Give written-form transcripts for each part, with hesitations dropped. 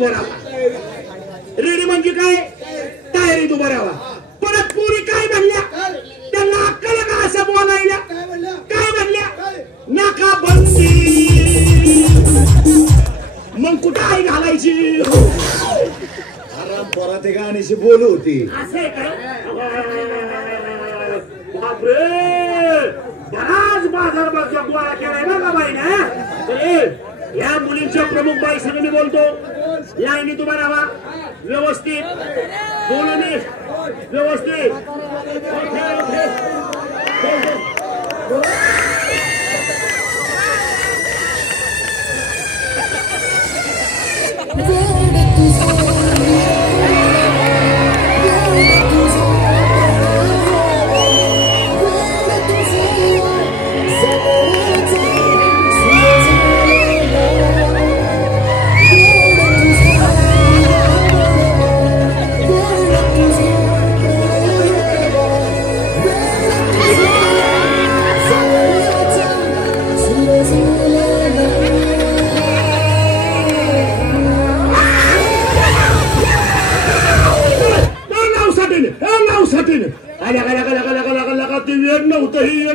उभा राहा. रेडी म्हणजे काय तयारीत उभा राहा. परत पुरी काय म्हणल्या त्यांना अक्कल का असं बोलायला काय म्हणल्या नाका बंदी मग कुठं आई घालायची आराम परत एका गाणीशी बोलू होती असे काय बापरे बराच बाजार बाजार गोळा केलाय ना का बाई ना. या मुलींच्या प्रमुख बाई सगळं मी बोलतो लाईनी तुम्हाला राहा व्यवस्थित बोलू मी व्यवस्थित.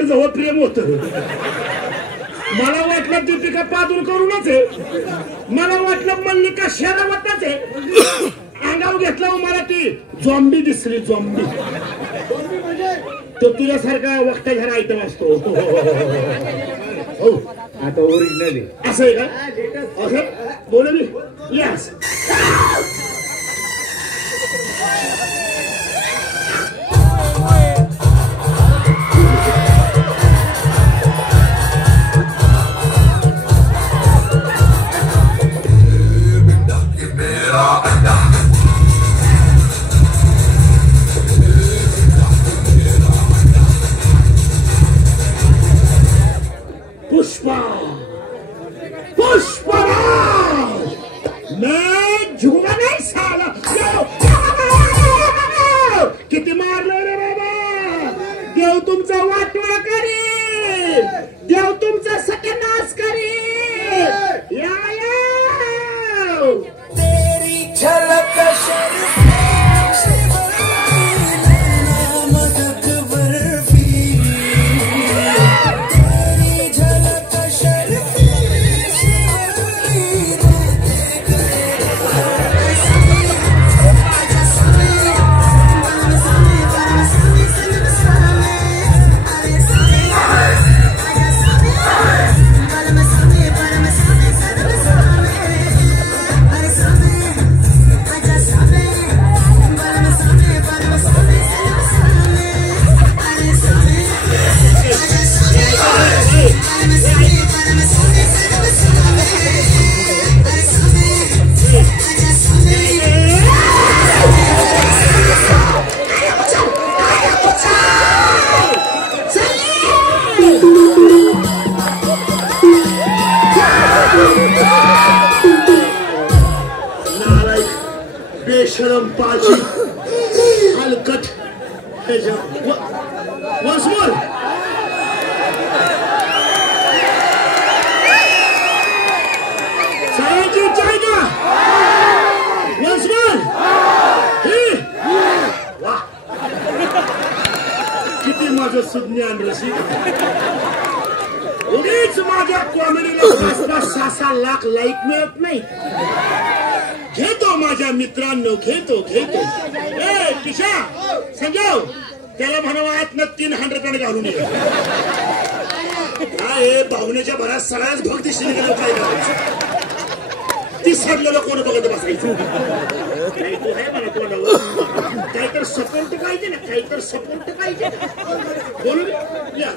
जवळ प्रेम होत मला वाटलं दीपिका पादून करूनच आहे. मला वाटलं मल्लिका शेरावतच आहे. अंगावर घेतलं मला ती झॉम्बी दिसली झॉम्बी. तो तुझ्यासारखा वक्ताच्या आयटम असतो. हो आता ओरिजिनल आहे असं आहे का असं बोल मी यस. पुष्पा पुष्पराज मैं झुका नाही साला. किती मारलं रे बाबा. देव तुमचा वाटवा करे देव तुमचा सत्यानाश करे. या तेरी झलक बेशरम पाची हलकट once more Sayaji China once more वाह किती माझं सुज्ञान रसिक. उगीच माझ्या कॉमेडीला 5-6 लाख लाईक मिळत नाही. घेतो माझ्या मित्रांनो घेतो घेतो. ए पिशा संजय त्याला म्हणावं आतनं 300 घालून ये. काय भावनेच्या भरात सगळ्याच भक्तीशी गेलं काय करायचं. ती सडलेलं कोण बघत बसायचं. काही तू आहे मला कोणावर काहीतर सपोर्ट पाहिजे ना काहीतर सपोर्ट पाहिजे बोलू या.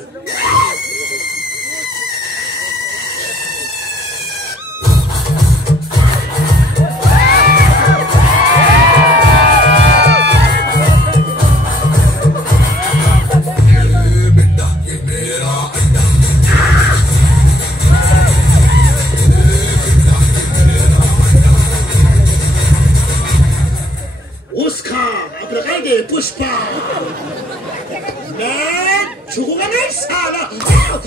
पुष्पा मैं झुकूंगा नहीं साला.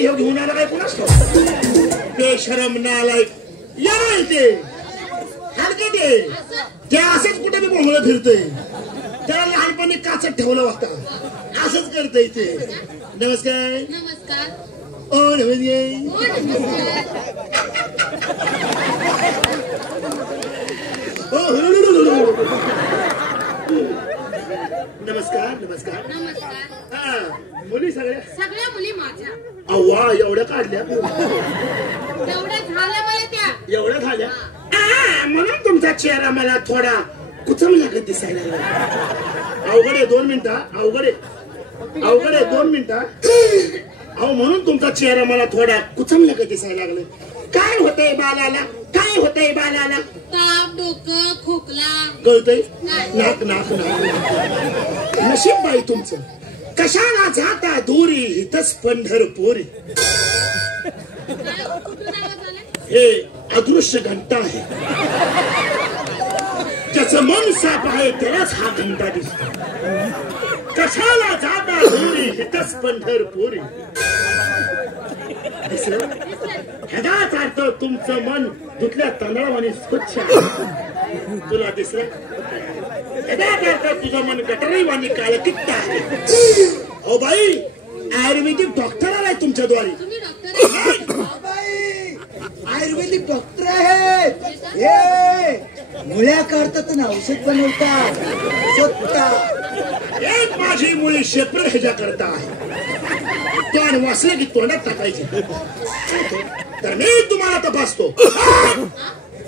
साठी हे घेऊन आला काय कुणाच बेशरम नालायक या ते हलकट आहे ते असंच कुठे बी बोंबलं फिरतय त्याला लहानपणी काचत ठेवलं वाटतं असंच करतय ते नमस्कार नमस्कार ओ नमस्कार नमस्कार नमस्कार नमस्कार हा मुली सगळ्या मुली माझ्या अव्वा एवढ्या काढल्या एवढ्या झाल्या मला त्या एवढ्या झाल्या म्हणून तुमचा चेहरा मला थोडा कुचम लागत दिसायला लागला अवघड आहे 2 मिनिटं अवघड आहे 2 मिनिटं अहो म्हणून तुमचा चेहरा मला थोडा कुचम लागत दिसायला लागले काय होतंय बालाला ताप डोकं खोकला कळतंय नाही. नाक नाक नाक नशीब बाई तुमचं कशाला जाता दूरी हितच पंढरपुरी काय कुठून आवाज आला हे अदृश्य घंटा आहे ज्याचं मन साफ आहे त्यालाच हा घंटा दिसतो कशाला जाता दूरी हितच पंढरपुरी दिसलं ह्याचाच अर्थ तुमचं मन धुतल्या तांदळावाने स्वच्छ आहे तुला दिसलं ह्याचाच अर्थ तुझं मन गटरीवाणी काळ किट्ट आहे हो बाई आयुर्वेदिक डॉक्टर आलाय तुमच्याद्वारे तुम्ही डॉक्टर आयुर्वेदिक डॉक्टर आहेत हे मुळ्या काढतात आणि औषध बनवतात स्वतः एक माझी मुली शेपर ह्याच्या करता आहे तोंड वाचलं की तोंडात टाकायचे तर मी तुम्हाला तपासतो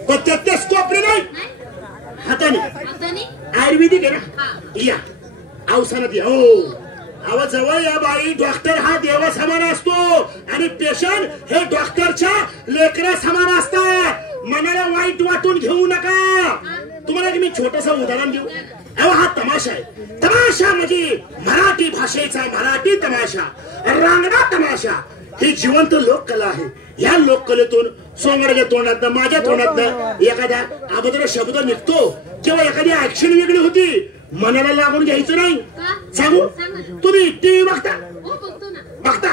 पण त्यात स्टॉप रे नाही हाताने हाताने आयुर्वेदिक आहे ना या अवसानात या हो अव जवळ या बाई डॉक्टर हा देवा समान असतो आणि पेशंट हे डॉक्टरच्या लेकरा समान असतात मनाला वाईट वाटून घेऊ नका तुम्हाला मी छोटस उदाहरण देऊ अहो हा तमाशा आहे तमाशा म्हणजे मराठी भाषेचा मराठी तमाशा रांगडा तमाशा ही जिवंत लोककला आहे या लोककलेतून सोंगड्याच्या तोंडात माझ्या तोंडात एखादा अगोदर शब्द निघतो किंवा एखादी ऍक्शन वेगळी होती मनाला लागून घ्यायचं नाही सांगू तुम्ही टीव्ही बघता हो बघतो ना बघता